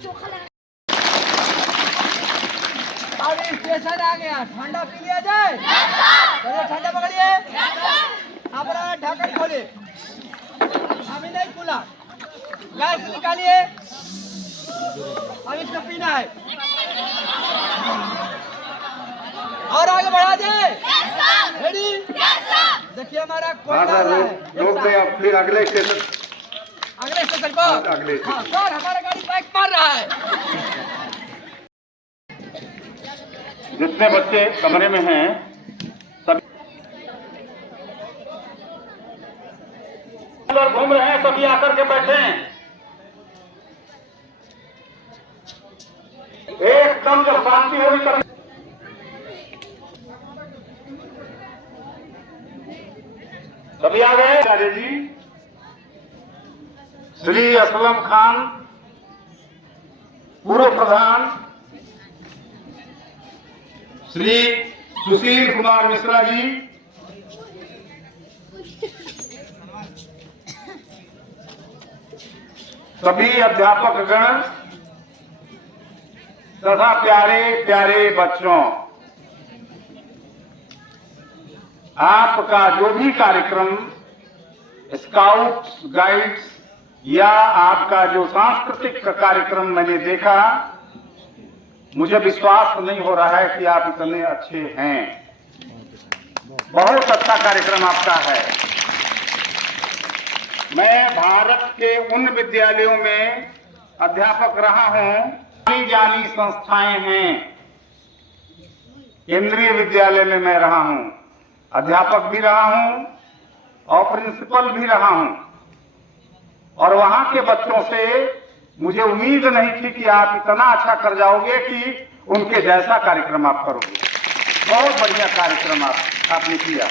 अब स्टेशन आ गया, ठंडा पी लिया जाए। चलिए ठंडा पकड़िए, अपना ढक्कन खोलिए, अभी नहीं खुला, गैस निकालिए, अब इसको पीना है और आगे बढ़ा जाए। रेडी? देखिए हमारा रोक दे, अब फिर अगले स्टेशन पर। अगले हाँ सर, हमारा गाड़ी बाइक मार रहा है। जितने बच्चे कमरे में हैं सभी अंदर घूम रहे हैं, सभी आकर के बैठे हैं। एकदम जब शांति होगी तब सभी आ गए। आचार्य जी, श्री असलम खान पूर्व प्रधान, श्री सुशील कुमार मिश्रा जी, सभी अध्यापक गण तथा प्यारे प्यारे बच्चों, आपका जो भी कार्यक्रम स्काउट्स गाइड्स या आपका जो सांस्कृतिक कार्यक्रम मैंने देखा, मुझे विश्वास नहीं हो रहा है कि आप इतने अच्छे हैं। बहुत अच्छा कार्यक्रम आपका है। मैं भारत के उन विद्यालयों में अध्यापक रहा हूं, जानी जानी संस्थाएं हैं। केंद्रीय विद्यालय में मैं रहा हूं, अध्यापक भी रहा हूं और प्रिंसिपल भी रहा हूं, और वहां के बच्चों से मुझे उम्मीद नहीं थी कि आप इतना अच्छा कर जाओगे कि उनके जैसा कार्यक्रम आप करोगे। बहुत बढ़िया कार्यक्रम आपने किया।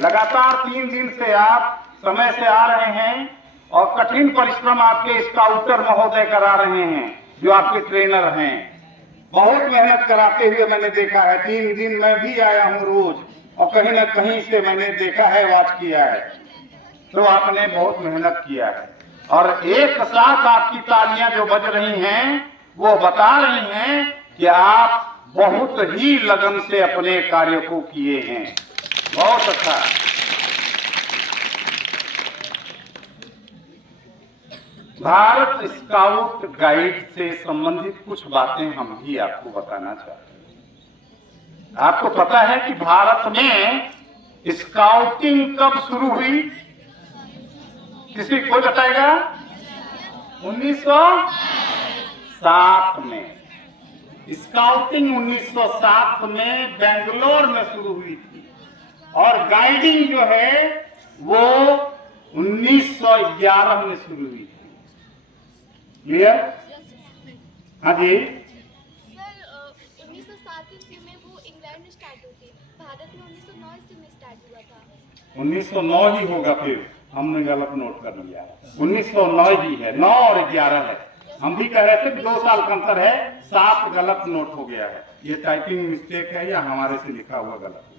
लगातार 3 दिन से आप समय से आ रहे हैं और कठिन परिश्रम आपके स्काउटर महोदय करा रहे हैं, जो आपके ट्रेनर हैं। बहुत मेहनत कराते हुए मैंने देखा है। 3 दिन मैं भी आया हूं रोज, और कहीं न कहीं से मैंने देखा है, वॉच किया है। तो आपने बहुत मेहनत किया है, और एक साथ आपकी तालियां जो बज रही हैं वो बता रही हैं कि आप बहुत ही लगन से अपने कार्य को किए हैं। बहुत अच्छा। भारत स्काउट गाइड से संबंधित कुछ बातें हम भी आपको बताना चाहते हैं। आपको पता है कि भारत में स्काउटिंग कब शुरू हुई? किसी को बताएगा? 1907 में। स्काउटिंग 1907 में बेंगलोर में शुरू हुई थी, और गाइडिंग जो है वो 1911 में शुरू हुई थी। क्लियर? हाँ जी। सर 1907 ईस्वी में वो इंग्लैंड में स्टार्ट हुई थी, भारत में 1909 ईस्वी में स्टार्ट हुआ था। 1909 ही होगा, फिर हमने गलत नोट कर लिया। 1909 ही है, 9 और 11 है। हम भी कह रहे थे 2 साल का अंतर है, 7 गलत नोट हो गया है। ये टाइपिंग मिस्टेक है या हमारे से लिखा हुआ गलत है।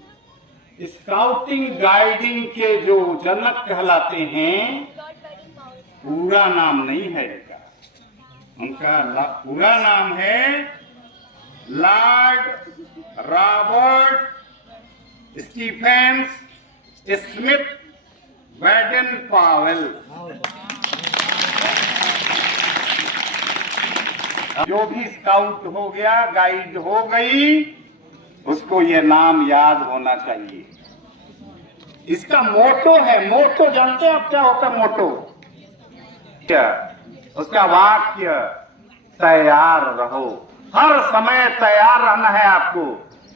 स्काउटिंग गाइडिंग के जो जनक कहलाते हैं, पूरा नाम नहीं है इनका, उनका पूरा नाम है Lord Robert Stephenson Smyth Baden Powell. जो भी स्काउट हो गया, गाइड हो गई, उसको ये नाम याद होना चाहिए। इसका मोटो है, मोटो जानते हैं आप क्या होता है? मोटो क्या? उसका वाक्य तैयार रहो। हर समय तैयार रहना है आपको।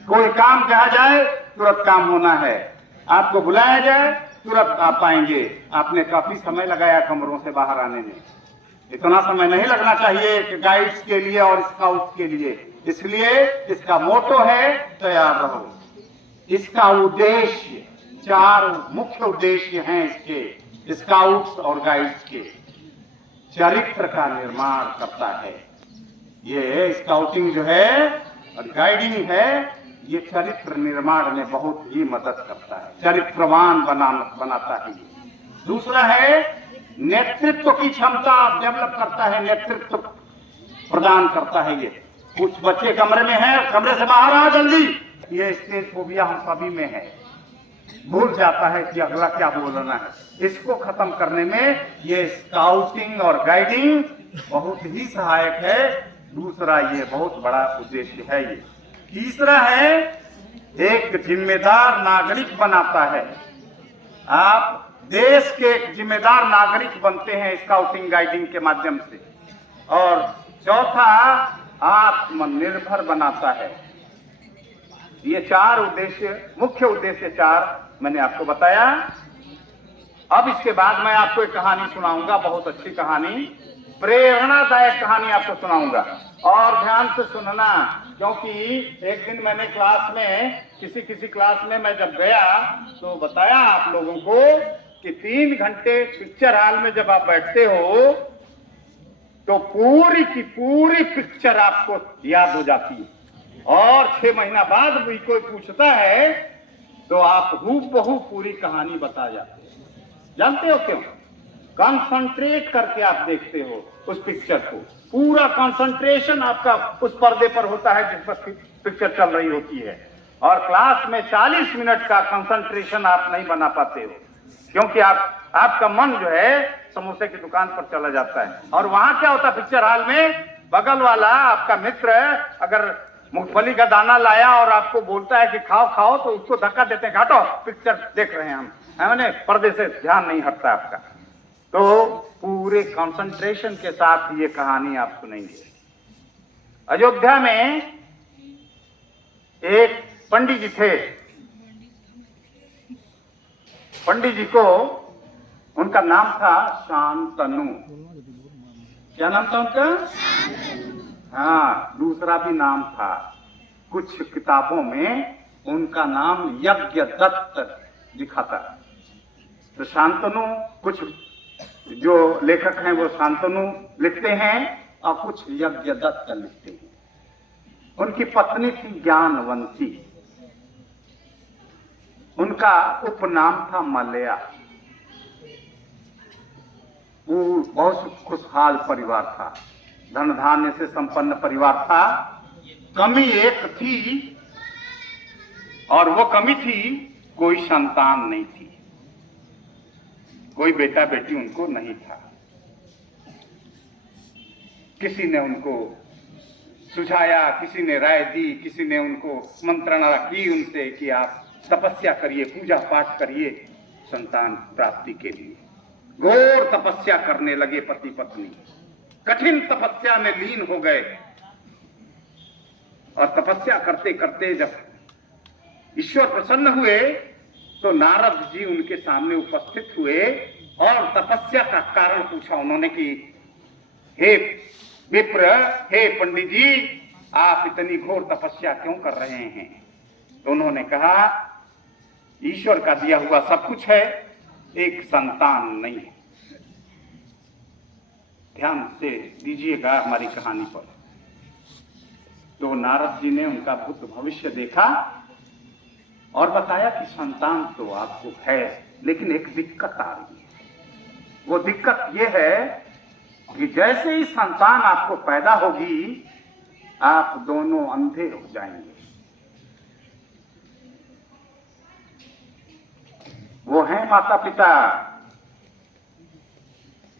कोई काम कहा जाए तुरंत काम होना है, आपको बुलाया जाए तुरंत आप पाएंगे। आपने काफी समय लगाया कमरों से बाहर आने में, इतना समय नहीं लगना चाहिए कि गाइड्स के लिए और स्काउट्स के लिए। इसलिए इसका मोटो है तैयार रहो। इसका उद्देश्य, 4 मुख्य उद्देश्य हैं इसके, स्काउट्स और गाइड्स के। चरित्र का निर्माण करता है ये स्काउटिंग जो है, और गाइडिंग है, ये चरित्र निर्माण में बहुत ही मदद करता है, चरित्रवान बनाता है। दूसरा है नेतृत्व की क्षमता डेवलप करता है। नेतृत्व प्रदान करता है। ये कुछ बच्चे कमरे में हैं, कमरे से बाहर आ जल्दी। ये स्टेज फोबिया हम सभी में है, भूल जाता है कि अगला क्या बोलना है। इसको खत्म करने में ये स्काउटिंग और गाइडिंग बहुत ही सहायक है। दूसरा ये बहुत बड़ा उद्देश्य है। ये तीसरा है, एक जिम्मेदार नागरिक बनाता है। आप देश के एक जिम्मेदार नागरिक बनते हैं स्काउटिंग गाइडिंग के माध्यम से। और चौथा, आत्मनिर्भर बनाता है। ये चार उद्देश्य, मुख्य उद्देश्य चार मैंने आपको बताया। अब इसके बाद मैं आपको एक कहानी सुनाऊंगा, बहुत अच्छी कहानी, प्रेरणादायक कहानी आपको सुनाऊंगा। और ध्यान से सुनना, क्योंकि एक दिन मैंने क्लास में किसी क्लास में मैं जब गया तो बताया आप लोगों को कि 3 घंटे पिक्चर हॉल में जब आप बैठते हो तो पूरी की पूरी पिक्चर आपको याद हो जाती है। और 6 महीना बाद भी कोई पूछता है तो आप हूबहू पूरी कहानी बता जाते हैं। जानते हो क्यों? कंसंट्रेट करके आप देखते हो उस पिक्चर को, पूरा कंसंट्रेशन आपका उस पर्दे पर होता है जिस पर पिक्चर चल रही होती है। और क्लास में 40 मिनट का कंसंट्रेशन आप नहीं बना पाते हो, क्योंकि आपका मन जो है समोसे की दुकान पर चला जाता है। और वहां क्या होता है पिक्चर हॉल में, बगल वाला आपका मित्र अगर मूंगफली का दाना लाया और आपको बोलता है कि खाओ खाओ, तो उसको धक्का देते हैं, हटो पिक्चर देख रहे हैं हम, मैंने पर्दे से ध्यान नहीं हटता आपका। तो पूरे कंसंट्रेशन के साथ ये कहानी आप सुनेंगे। अयोध्या में एक पंडित जी थे। पंडित जी को, उनका नाम था शांतनु। क्या नाम था उनका? हाँ, दूसरा भी नाम था। कुछ किताबों में उनका नाम यज्ञदत्त लिखा था। तो शांतनु, कुछ जो लेखक हैं वो शांतनु लिखते हैं और कुछ यज्ञदत्त लिखते हैं। उनकी पत्नी थी ज्ञानवंती, उनका उपनाम था मलया। वो बहुत खुशहाल परिवार था, धन धान्य से संपन्न परिवार था। कमी एक थी, और वो कमी थी कोई संतान नहीं थी, कोई बेटा बेटी उनको नहीं था। किसी ने उनको सुझाया, किसी ने राय दी, किसी ने उनको मंत्रणा की उनसे कि आप तपस्या करिए, पूजा पाठ करिए संतान प्राप्ति के लिए। घोर तपस्या करने लगे पति पत्नी, कठिन तपस्या में लीन हो गए। और तपस्या करते करते जब ईश्वर प्रसन्न हुए तो नारद जी उनके सामने उपस्थित हुए और तपस्या का कारण पूछा उन्होंने कि हे विप्र, हे पंडित जी, आप इतनी घोर तपस्या क्यों कर रहे हैं? तो उन्होंने कहा, ईश्वर का दिया हुआ सब कुछ है, एक संतान नहीं है। ध्यान से दीजिएगा हमारी कहानी पर। तो नारद जी ने उनका भूत भविष्य देखा और बताया कि संतान तो आपको है, लेकिन एक दिक्कत आ रही है। वो दिक्कत ये है कि जैसे ही संतान आपको पैदा होगी, आप दोनों अंधे हो जाएंगे। वो हैं माता पिता।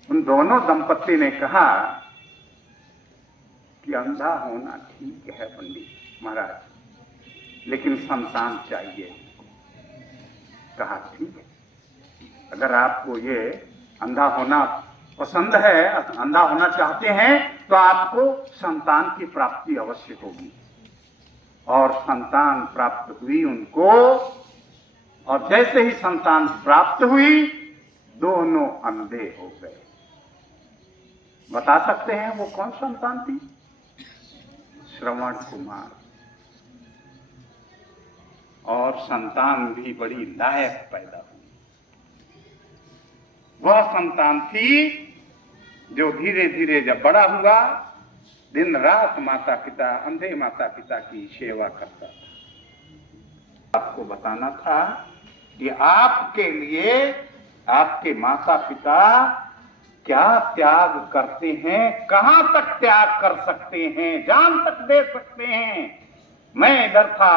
उन दोनों दंपत्ति ने कहा कि अंधा होना ठीक है पंडित महाराज, लेकिन संतान चाहिए। कहा ठीक है, अगर आपको ये अंधा होना पसंद है, अंधा होना चाहते हैं, तो आपको संतान की प्राप्ति अवश्य होगी। और संतान प्राप्त हुई उनको, और जैसे ही संतान प्राप्त हुई दोनों अंधे हो गए। बता सकते हैं वो कौन संतान थी? श्रवण कुमार। और संतान भी बड़ी लायक पैदा हुई। वह संतान थी जो धीरे धीरे जब बड़ा हुआ, दिन रात माता पिता, अंधे माता पिता की सेवा करता था। आपको बताना था कि आपके लिए आपके माता पिता क्या त्याग करते हैं, कहां तक त्याग कर सकते हैं, जान तक दे सकते हैं। मैं इधर था,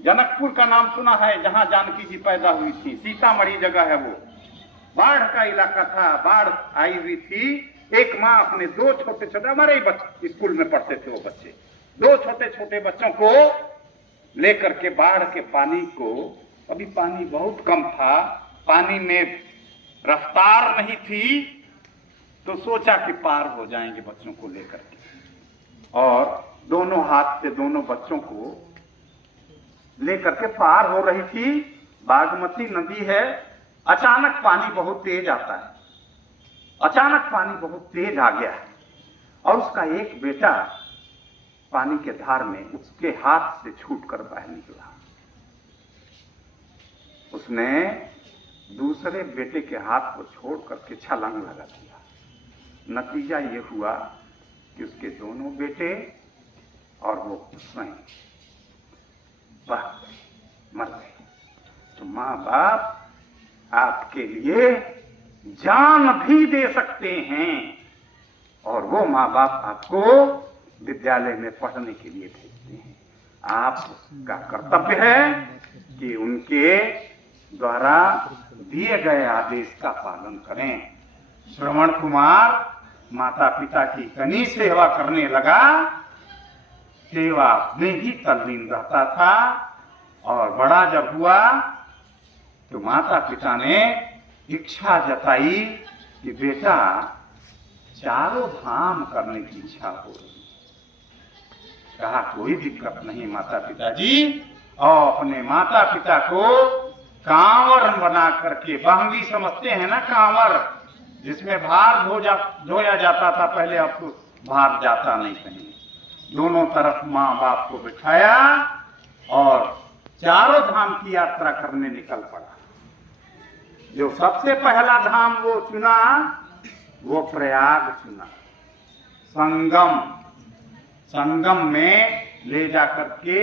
जनकपुर का नाम सुना है, जहां जानकी जी पैदा हुई थी, सीतामढ़ी जगह है वो। बाढ़ का इलाका था, बाढ़ आई हुई थी। एक माँ अपने दो छोटे छोटे, हमारे ही बच्चे स्कूल में पढ़ते थे वो बच्चे, दो छोटे छोटे बच्चों को लेकर के बाढ़ के पानी को, अभी पानी बहुत कम था, पानी में रफ्तार नहीं थी, तो सोचा कि पार हो जाएंगे बच्चों को लेकर के, और दोनों हाथ से दोनों बच्चों को लेकर के पार हो रही थी। बागमती नदी है। अचानक पानी बहुत तेज आता है, अचानक पानी बहुत तेज आ गया है, और उसका एक बेटा पानी के धार में उसके हाथ से छूटकर बाहर निकला। उसने दूसरे बेटे के हाथ को छोड़ करके छलांग लगा दिया। नतीजा ये हुआ कि उसके दोनों बेटे और वो स्वयं मर गए। तो माँ बाप आपके लिए जान भी दे सकते हैं, और वो माँ बाप आपको विद्यालय में पढ़ने के लिए भेजते हैं। आपका कर्तव्य है कि उनके द्वारा दिए गए आदेश का पालन करें। श्रवण कुमार माता पिता की इतनी सेवा करने लगा, सेवा में ही तल्लीन रहता था, और बड़ा जब हुआ तो माता पिता ने इच्छा जताई कि बेटा चारों धाम करने की इच्छा हो रही। कहा कोई दिक्कत नहीं माता पिताजी, और अपने माता पिता को कांवर बना करके, बहंगी समझते हैं ना कांवर, जिसमें भार ढोया जाता था पहले, अब तो भार जाता नहीं कहीं। दोनों तरफ माँ बाप को बिठाया और चारों धाम की यात्रा करने निकल पड़ा। जो सबसे पहला धाम वो चुना, वो प्रयाग चुना। संगम में ले जाकर के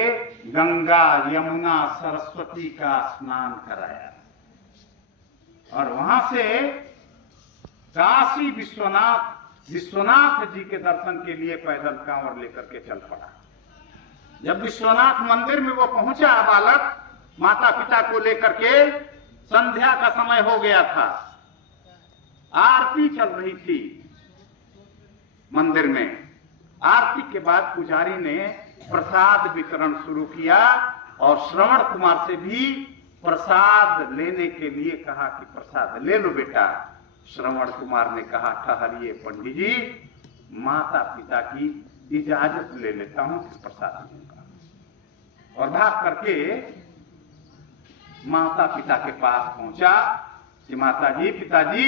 गंगा यमुना सरस्वती का स्नान कराया, और वहां से काशी विश्वनाथ जी के दर्शन के लिए पैदल कांवर लेकर के चल पड़ा। जब विश्वनाथ मंदिर में वो पहुंचा बालक माता पिता को लेकर के, संध्या का समय हो गया था, आरती चल रही थी मंदिर में। आरती के बाद पुजारी ने प्रसाद वितरण शुरू किया, और श्रवण कुमार से भी प्रसाद लेने के लिए कहा कि प्रसाद ले लो बेटा। श्रवण कुमार ने कहा ठहरिए पंडित जी, माता पिता की इजाजत ले लेता हूं फिर प्रसाद लूंगा, और भाग करके माता पिता के पास पहुंचा कि माता जी पिताजी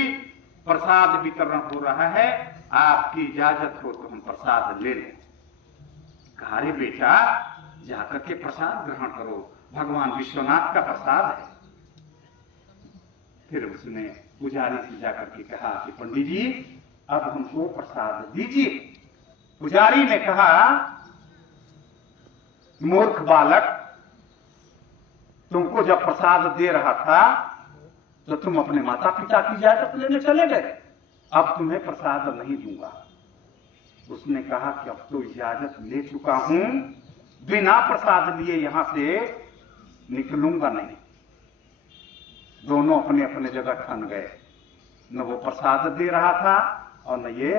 प्रसाद वितरण हो रहा है, आपकी इजाजत हो तो हम प्रसाद ले लें। कहा रे बेटा जाकर के प्रसाद ग्रहण करो, भगवान विश्वनाथ का प्रसाद है। फिर उसने पुजारी से जाकर के कहा कि पंडित जी अब हमको प्रसाद दीजिए। पुजारी ने कहा मूर्ख बालक, तुमको जब प्रसाद दे रहा था तो तुम अपने माता पिता की इजाजत लेने चले गए, अब तुम्हें प्रसाद नहीं दूंगा। उसने कहा कि अब तो इजाजत ले चुका हूं, बिना प्रसाद लिए यहां से निकलूंगा नहीं। दोनों अपने अपने जगह ठन गए, न वो प्रसाद दे रहा था और न ये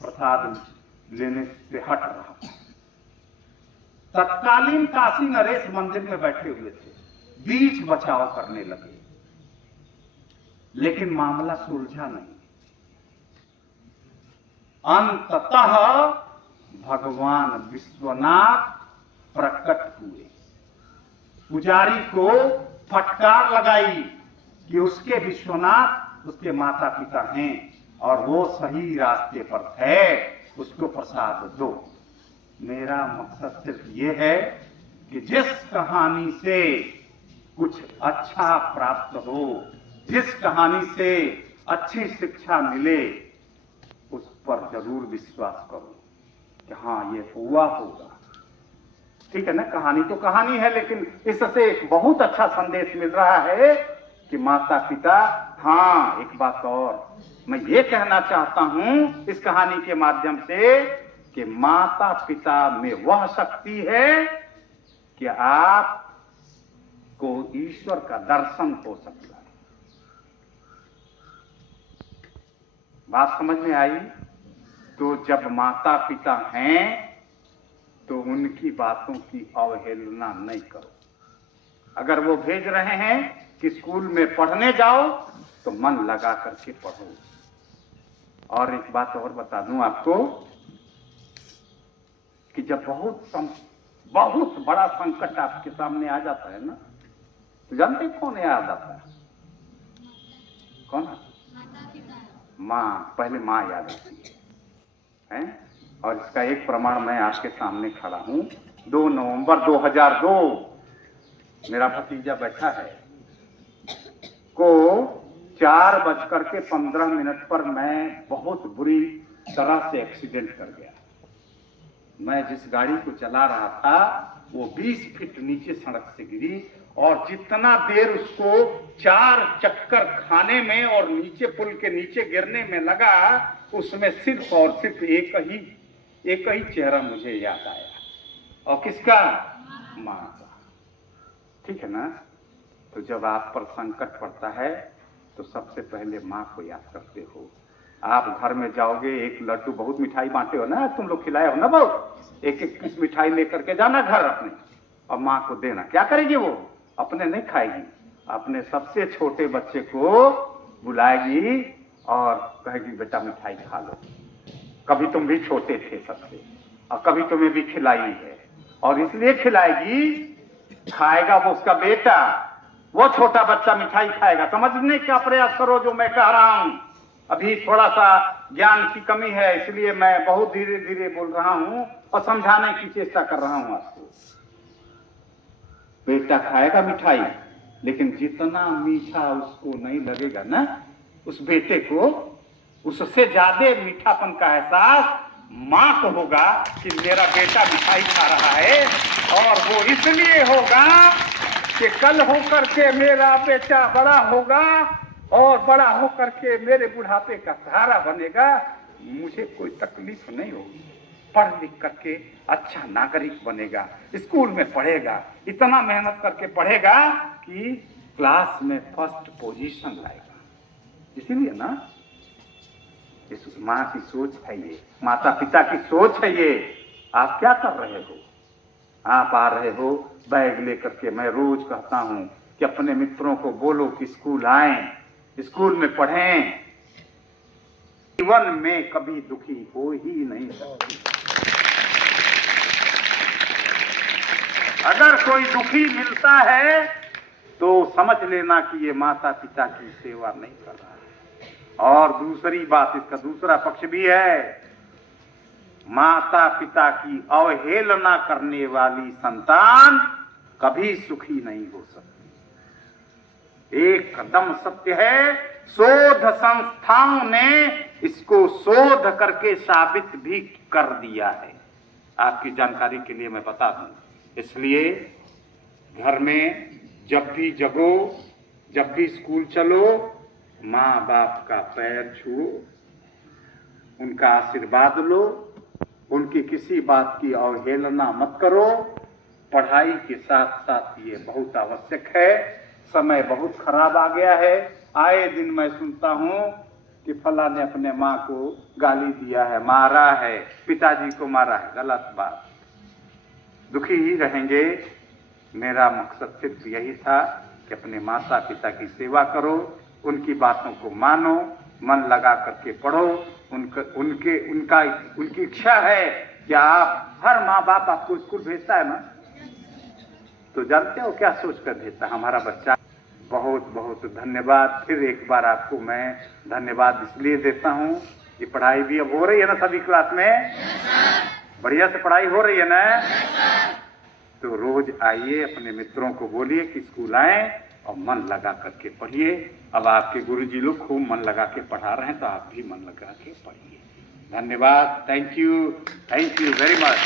प्रसाद लेने से हट रहा था। तत्कालीन काशी नरेश मंदिर में बैठे हुए थे, बीच बचाव करने लगे, लेकिन मामला सुलझा नहीं। अंततः भगवान विश्वनाथ प्रकट हुए। पुजारी को फटकार लगाई कि उसके विश्वनाथ उसके माता पिता हैं और वो सही रास्ते पर है, उसको प्रसाद दो। मेरा मकसद सिर्फ ये है कि जिस कहानी से कुछ अच्छा प्राप्त हो, जिस कहानी से अच्छी शिक्षा मिले, उस पर जरूर विश्वास करो कि हाँ ये हुआ होगा। ठीक है ना, कहानी तो कहानी है, लेकिन इससे एक बहुत अच्छा संदेश मिल रहा है कि माता पिता हाँ, एक बात और मैं ये कहना चाहता हूं इस कहानी के माध्यम से कि माता पिता में वह शक्ति है कि आप को ईश्वर का दर्शन हो सकता है। बात समझ में आई? तो जब माता पिता हैं तो उनकी बातों की अवहेलना नहीं करो। अगर वो भेज रहे हैं कि स्कूल में पढ़ने जाओ तो मन लगा करके पढ़ो। और एक बात और बता दूं आपको कि जब बहुत बड़ा संकट आपके सामने आ जाता है ना, तो जानते कौन याद आता है? कौन? माँ। पहले माँ याद आती है। और इसका एक प्रमाण मैं आपके सामने खड़ा हूं। 2 नवंबर 2002 मेरा भतीजा बैठा है को 4:15 पर मैं बहुत बुरी तरह से एक्सीडेंट कर गया। मैं जिस गाड़ी को चला रहा था वो 20 फीट नीचे सड़क से गिरी और जितना देर उसको 4 चक्कर खाने में और नीचे पुल के नीचे गिरने में लगा, उसमें सिर्फ और सिर्फ एक ही चेहरा मुझे याद आया। और किसका? माँ का। ठीक है ना? तो जब आप पर संकट पड़ता है तो सबसे पहले माँ को याद करते हो। आप घर में जाओगे, एक लड्डू, बहुत मिठाई बांटे हो ना तुम लोग, खिलाए हो ना बहुत, एक पीस मिठाई लेकर के जाना घर अपने और माँ को देना। क्या करेगी वो? अपने नहीं खाएगी, अपने सबसे छोटे बच्चे को बुलाएगी और कहेगी बेटा मिठाई खा लो। कभी तुम भी छोटे थे सबसे और कभी तुम्हें भी खिलाई है, और इसलिए खिलाएगी, खाएगा वो उसका बेटा, वो छोटा बच्चा मिठाई खाएगा। समझने का प्रयास करो जो मैं कह रहा हूं। अभी थोड़ा सा ज्ञान की कमी है, इसलिए मैं बहुत धीरे धीरे बोल रहा हूं और समझाने की चेष्टा कर रहा हूं आपको। बेटा खाएगा मिठाई, लेकिन जितना मीठा उसको नहीं लगेगा ना, उस बेटे को उससे ज्यादा मीठापन का एहसास माँ को होगा कि मेरा बेटा मिठाई खा रहा है। और वो इसलिए होगा कि कल होकर के मेरा बेटा बड़ा होगा और बड़ा होकर के मेरे बुढ़ापे का सहारा बनेगा, मुझे कोई तकलीफ नहीं होगी, पढ़ लिख करके अच्छा नागरिक बनेगा, स्कूल में पढ़ेगा, इतना मेहनत करके पढ़ेगा कि क्लास में फर्स्ट पोजीशन लाएगा। इसीलिए ना इस माँ की सोच है ये, माता पिता की सोच है ये। आप क्या कर रहे हो? आप आ रहे हो बैग लेकर के। मैं रोज कहता हूं कि अपने मित्रों को बोलो कि स्कूल आएं, स्कूल में पढ़ें। जीवन में कभी दुखी हो ही नहीं सकती। अगर कोई दुखी मिलता है तो समझ लेना कि ये माता पिता की सेवा नहीं कर रहा है। और दूसरी बात, इसका दूसरा पक्ष भी है, माता पिता की अवहेलना करने वाली संतान कभी सुखी नहीं हो सकती। एक कदम सत्य है, शोध संस्थाओं ने इसको शोध करके साबित भी कर दिया है। आपकी जानकारी के लिए मैं बता दूं। इसलिए घर में जब भी जगो, जब भी स्कूल चलो, माँ बाप का पैर छुओ, उनका आशीर्वाद लो, उनकी किसी बात की अवहेलना मत करो। पढ़ाई के साथ साथ ये बहुत आवश्यक है। समय बहुत खराब आ गया है। आए दिन मैं सुनता हूं कि फला ने अपने माँ को गाली दिया है, मारा है, पिताजी को मारा है। गलत बात। दुखी ही रहेंगे। मेरा मकसद सिर्फ यही था कि अपने माता पिता की सेवा करो, उनकी बातों को मानो, मन लगा करके पढ़ो। उनकी इच्छा है कि आप, हर माँ बाप आपको स्कूल भेजता है ना, तो जानते हो क्या सोच कर भेजता है हमारा बच्चा। बहुत बहुत धन्यवाद। फिर एक बार आपको मैं धन्यवाद इसलिए देता हूँ कि पढ़ाई भी अब हो रही है ना सभी क्लास में। बढ़िया से पढ़ाई हो रही है ना। तो रोज आइए, अपने मित्रों को बोलिए कि स्कूल आए और मन लगा करके पढ़िए। अब आपके गुरुजी लोग खूब मन लगा के पढ़ा रहे हैं, तो आप भी मन लगा के पढ़िए। धन्यवाद। Thank you very much.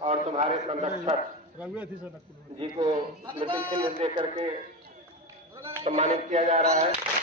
और तुम्हारे संरक्षक जी को स्मृति चिन्ह दे करके लगाएंगे। सम्मानित किया जा रहा है।